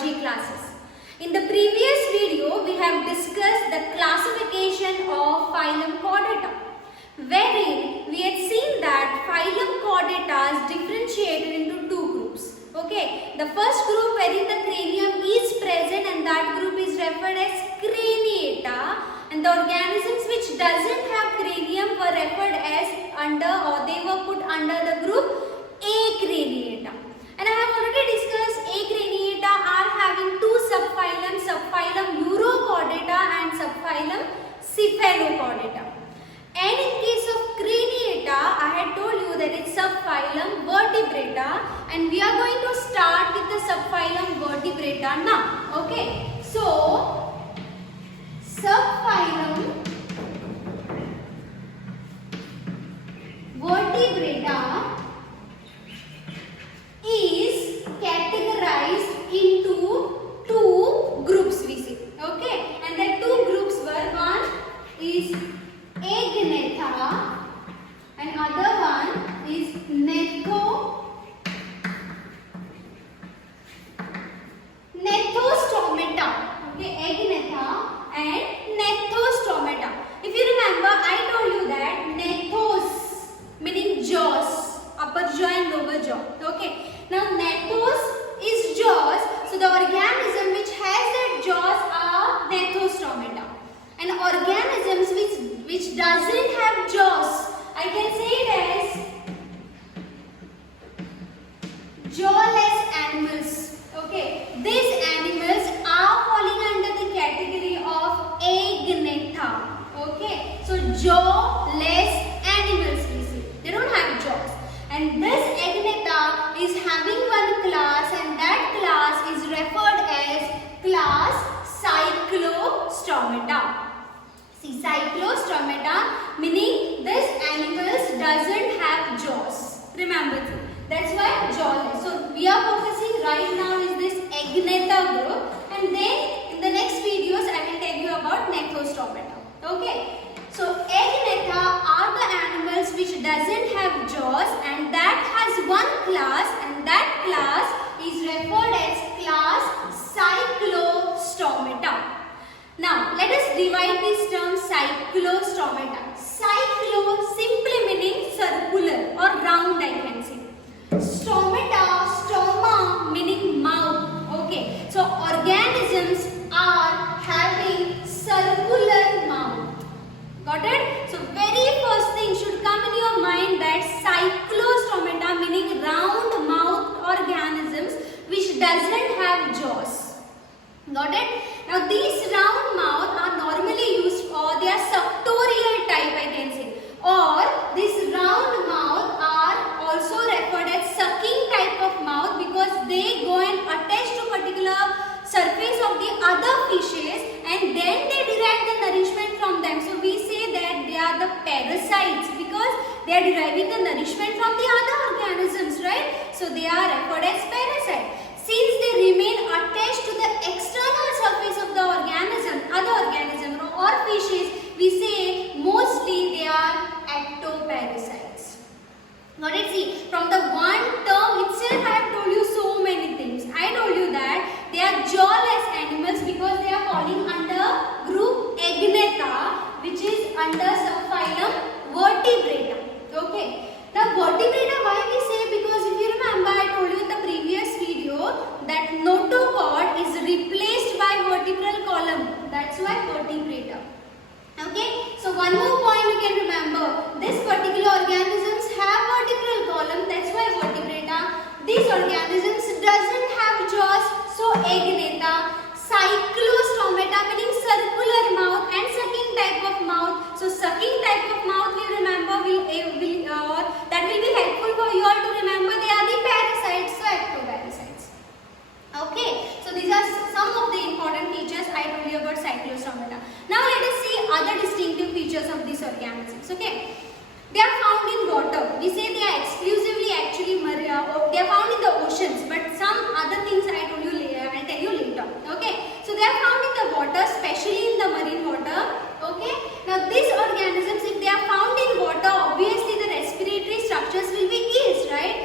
biology classes. In the previous video, we have discussed the classification of phylum Chordata, wherein we had seen that phylum Chordata is differentiated into two groups. Okay, the first group wherein the cranium is present, and that group is referred as Craniata, and the organisms which doesn't have cranium were referred as they were put under the group Acraniata. And I have already discussed Acraniata are having two subphylums, subphylum Urochordata and subphylum Cephalochordata. And in case of Craniata, I had told you that it's subphylum Vertebrata, and we are going to start with the subphylum Vertebrata now. Okay, so subphylum Vertebrata is categorized into two groups, we see. Okay, and the two groups were, one is Agnatha and other one is Gnathostomata. Okay, Agnatha and Gnathostomata. If you remember, I told you that Gnathos meaning jaws, upper jaw and lower jaw. Okay, now Gnathos is jaws, so the organism which has that jaws are Gnathostomata. And organisms which doesn't have jaws, I can say it as jawless animals. Okay, these animals are falling under the category of Agnatha. Okay, so jawless animals, we see, they don't have jaws. And this Agnatha is having one class, and that class is referred as class Cyclostomata. See, Cyclostomata meaning this animals doesn't have jaws. Remember this. That's why jawless. So we are focusing right now is this Agnatha group, and then in the next videos I will tell you about Gnathostomata. Okay. So Agnatha are the animals which doesn't have jaws, and that has one class, and that class is referred as class Cyclostomata. Now let us divide this term Cyclostomata. Cyclo simply meaning circular or round, I can say. Stomata, stoma meaning mouth. Okay, so organisms are having circular mouth. Got it? So very first thing should come in your mind that Cyclostomata meaning round mouth organisms which doesn't have jaws. Got it? Now these round mouth are normally used for their suctorial type, I can say, or this round mouth are also referred as sucking type of mouth because they go and attach to particular surface of the other fishes, and then they derive the nourishment from them. So we say that they are the parasites because they are deriving the nourishment from the other organisms, right? So they are referred as parasites. Since they remain attached to the external surface of the organism, other organism or fishes, we say mostly they are ectoparasites. Got it? See, from the one term itself I have told you so many things. I told you that they are jawless animals because they are falling under group Agnatha, which is under subphylum Vertebrata. Okay. Now Vertebrata, why we say? Because if you remember, I told you in the previous video that notochord is replaced by vertebral column. That's why Vertebrata. Okay. So one more point you can remember. This particular organisms have vertebral column. That's why Vertebrata. These organisms doesn't have jaws. So Agnatha. Cyclostomata meaning circular mouth and sucking type of mouth. So sucking type of mouth you remember that will be helpful for you all to remember they are the parasites, so ectoparasites. Okay, so these are some of the important features I told you about Cyclostomata. Now let us see other distinctive features of these organisms. Okay, they are found in water. We say they are exclusively actually they are found in the oceans, but some other things I told you later. I will tell you later. Okay, so they are found in the water, especially in the marine water. Okay, now these organisms, if they are found in water, obviously the respiratory structures will be gills, right?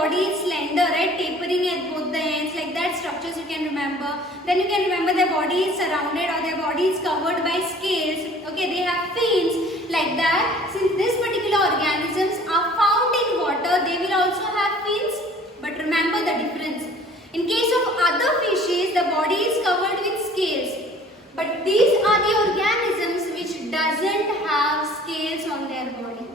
body is slender, right? Tapering at both the ends, like that structures you can remember. Then you can remember their body is surrounded or their body is covered by scales. Okay, they have fins like that. Since these particular organisms are found in water, they will also have fins. But remember the difference. In case of other fishes, the body is covered with scales. But these are the organisms which doesn't have scales on their body.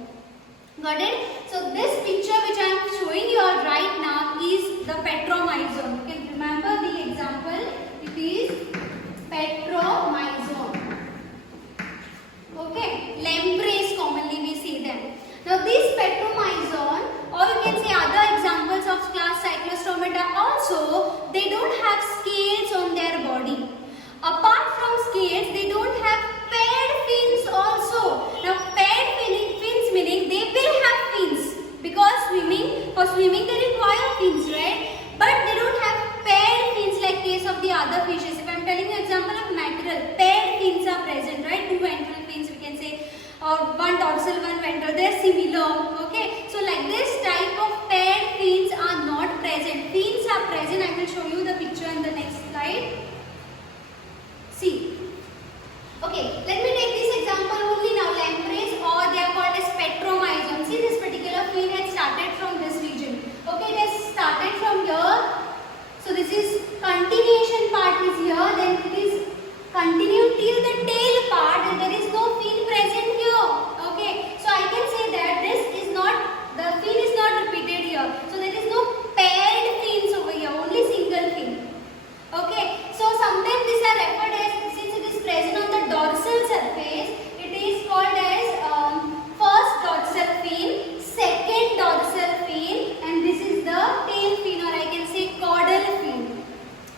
Got it? So this picture which I am showing you all right now is the petromyzon. You can remember the example. It is petromyzon. Okay, lampreys commonly we see them. Now this petromyzon, or you can say other examples of class Cyclostomata also, they don't have scales on their body. Apart from scales, they don't have paired fins also. Now paired fins meaning they will have fins, because for swimming they require fins, right? But they don't have paired fins like case of the other fishes. If I am telling you example of mackerel, paired fins are present, right? Two ventral fins we can say, or one dorsal, one ventral, they are similar. Okay, so like this type of paired fins are not present. Fins are present. I will show you the picture in the next slide. See. Okay, let me take this example only now. Lampreys, or they are called as petromyzon. See, this particular fin has started from this region. Okay, it has started from here. So this is continuation part is here. Then it is continued till the tail part, and there is no fin present here. Okay, so I can say that this is not, the fin is not repeated here. So there is no paired fins over here, only single fin. Okay, so sometimes these are referred as, since it is present on the dorsal surface, it is called as first dorsal fin, second dorsal fin, and this is the tail fin, or I can say caudal fin.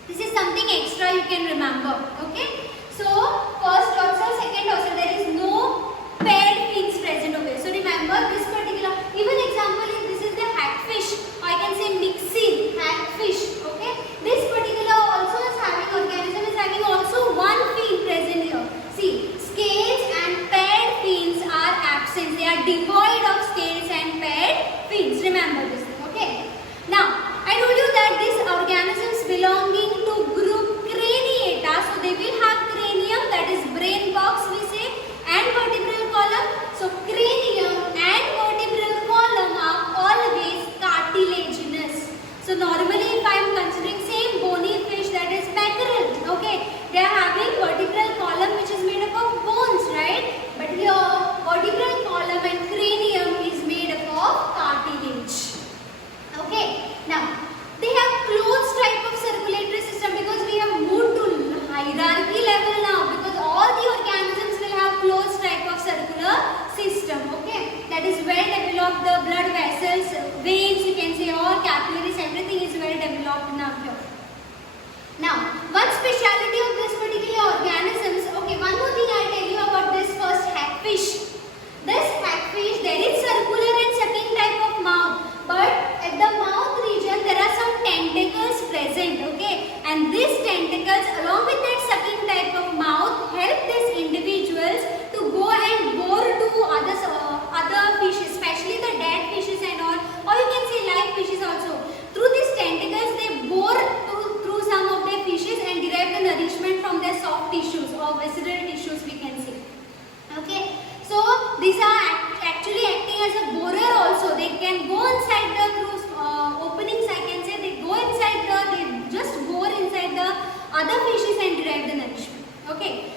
This is something extra you can remember. Okay, so first dorsal, second dorsal, there is no paired fins present over here. So remember this particular, even example is this is the hagfish, or I can say mixing hagfish. Okay, this particular also is having organism is having also one fin present here. See, scales and paired fins are absent. They are devoid of scales and paired fins. Remember this thing. Okay. Now I told you that these organisms belonging to group Craniata. So they will have cranium, that is brain box we say, and vertebral column. So cranium and vertebral column are always cartilaginous. So normally if I am considering same bony fish, that is mackerel, okay, they are having vertebral column which is made up of bones, right? But here vertebral column and cranium is made up of cartilage. Okay, now they have closed type of circulatory system, because we have moved to hierarchy level now, because all the organisms will have closed type of circular system. Okay, that is well developed. The blood vessels, veins you can say, all capillaries, everything is well developed now here. Now one speciality of this particular organisms, okay, one more thing I tell you about this first hagfish. This hagfish, there is circular and sucking type of mouth, but at the mouth region there are some tentacles present. Okay, and these tentacles along with that sucking type of mouth help these individuals to go and bore to other fishes, especially the dead fishes and all, or you can say live fishes also. Through these tentacles they bore through some of their fishes and derive the nourishment from their soft tissues or visceral tissues we can say. Okay, so these are actually acting as a borer also. They can go inside the through openings, I can say, they go inside they just bore inside the other fishes and derive the nourishment. Okay,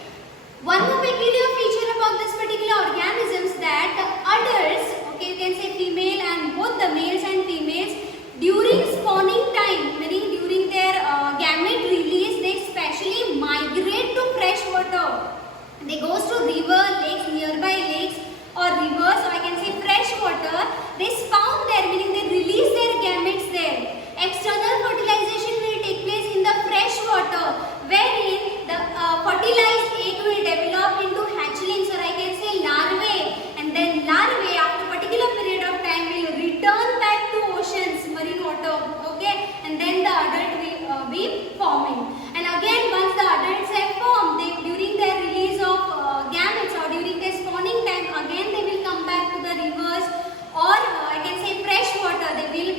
one more peculiar feature about this particular organisms, that the adults, okay, you can say female and both the males and females, during spawning time, meaning during their gamete release, they specially migrate to fresh water. They goes to river, lakes, nearby lakes or rivers, or I can say fresh water. They spawn there, meaning they release their gametes there. External fertilization will take place in the fresh water, wherein the fertilized egg will develop into hatchlings, or I can say larvae, and then larvae after a particular period of time will return back to oceans, marine water. Okay, and then the adult will be forming. And again, once the adults have formed, during their release of gametes or during their spawning time, again they will come back to the rivers or I can say fresh water. They will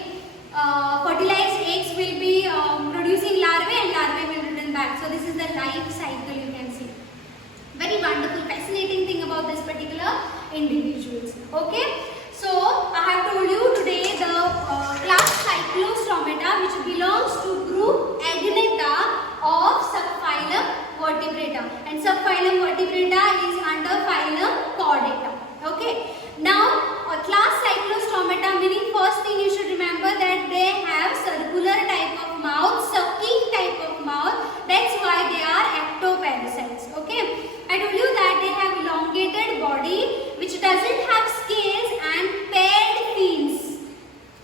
life cycle, you can see. Very wonderful, fascinating thing about this particular individuals. Okay, so I have told you today the class Cyclostomata, which belongs to group Agnatha of subphylum Vertebrata, and subphylum Vertebrata is under phylum Chordata. Okay, now class Cyclostomata, meaning first thing you should remember that they have circular type of mouth, sucking type of mouth. That's why they are ectoparasites. Okay, I told you that they have elongated body which doesn't have scales and paired fins.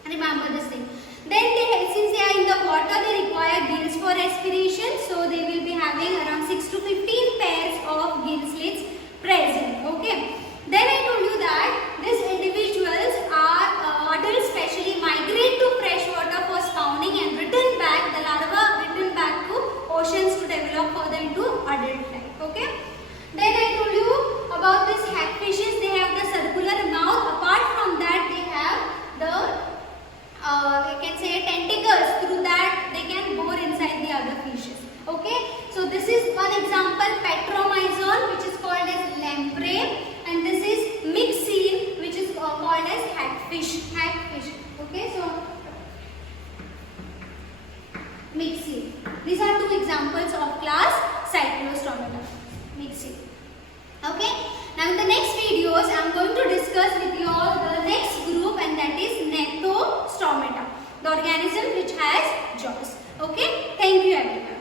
Remember this thing. Then since they are in the water, they require gills for respiration. So they will be having around 6 to 15 pairs of gill slits present. Okay. Then I told you that these individuals are adults specially migrate to fresh water for spawning and return back. The larva return back to oceans to develop further into adult life. Okay. Then I told you about these hagfishes. They have the circular mouth. Apart from that, they have the I can say tentacles. Through that, they can bore inside the other fishes. Okay. So this is one example, Petromyzon, which is called as lamprey, and this is Myxine, which is called as hagfish. Hagfish. Okay. So Myxine. These are two examples of class Cyclostomata. Myxine. Okay. Now in the next videos, I am going to discuss with you all the next group, and that is Gnathostomata, the organism which has jaws. Okay. Thank you everyone.